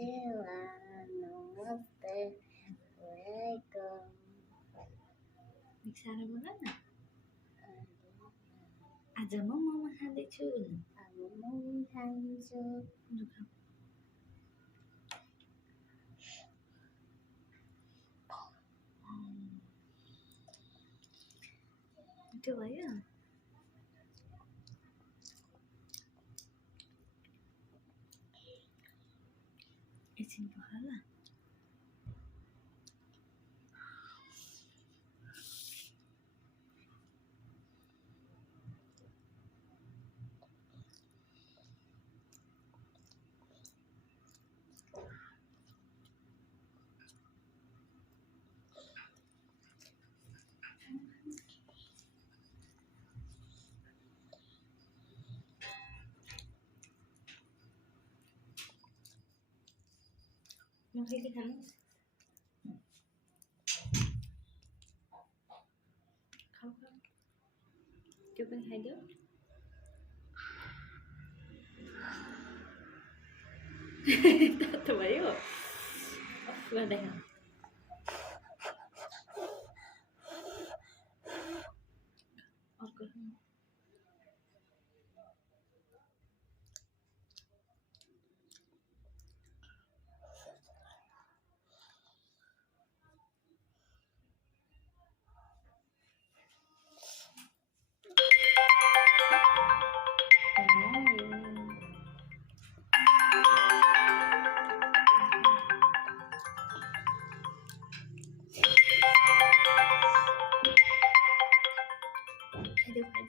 नमस्ते वेलकम साह्रो बोल न आज म मोमो खाँदैछु अब मोमो खान्छु मिठो भयो एकछिन पखाल ल नखाइले खानुहोस् खाऊ खाऊ त्यो पनि खाइदेऊ तातो भयो अफ गर्दै खा अर्को खाइदेऊ खाइदेऊ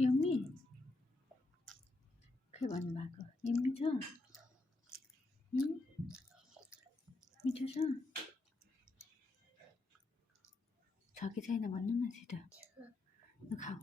यम्मी के भन्नुभएको यम्मी छ मिठो छ कि छैन भन्नु न छिटो ल खाऊ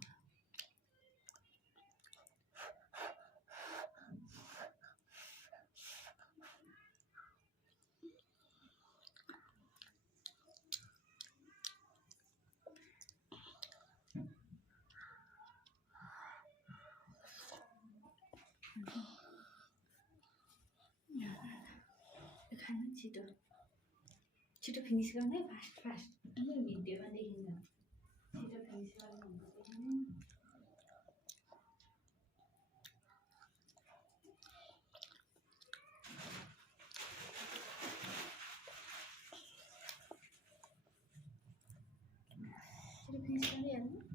खानु छिटो छिटो फिनिस गर्ने फास्ट फास्ट भिडियोमा देखिन्छ छिटो फिनिस गर्ने छिटो फिनिस गरिहाल्नु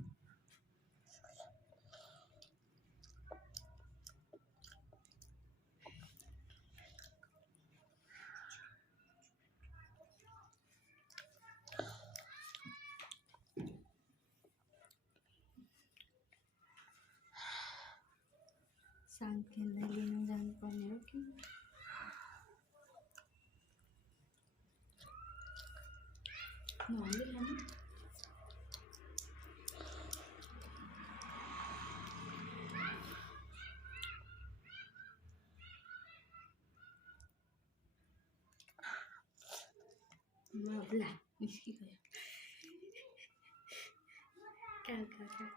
साङ्केलाई लिनु जानुपर्ने हो कि नहाल्दै खानु ल निस्किगयो कहाँ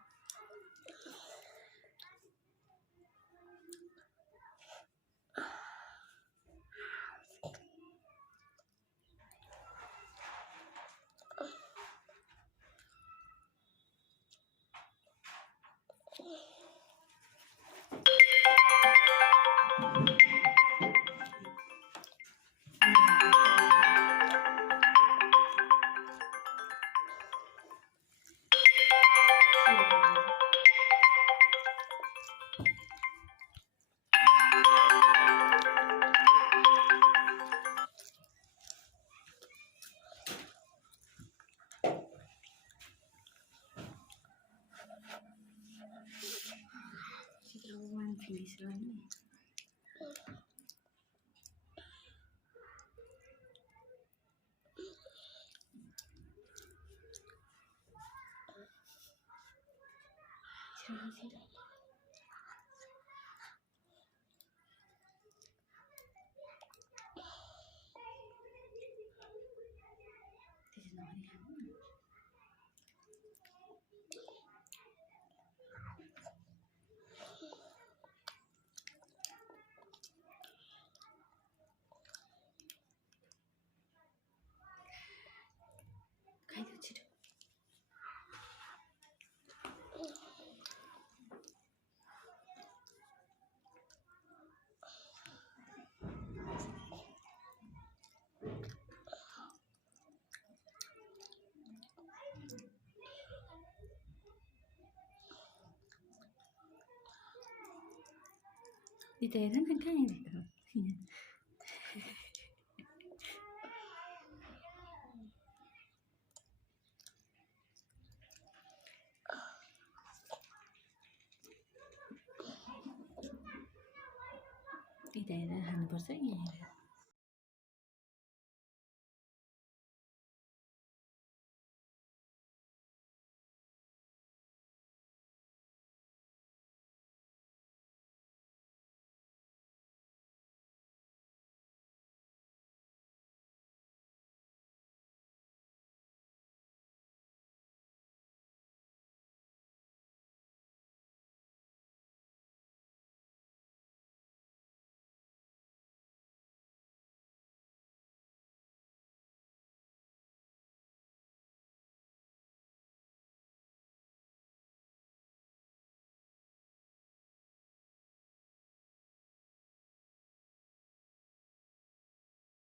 वान फिनिस गर्ने खाइदेऊ छिटो Itu ya kan kayaknya gitu. Itu ya haनुपर्छ यहाँ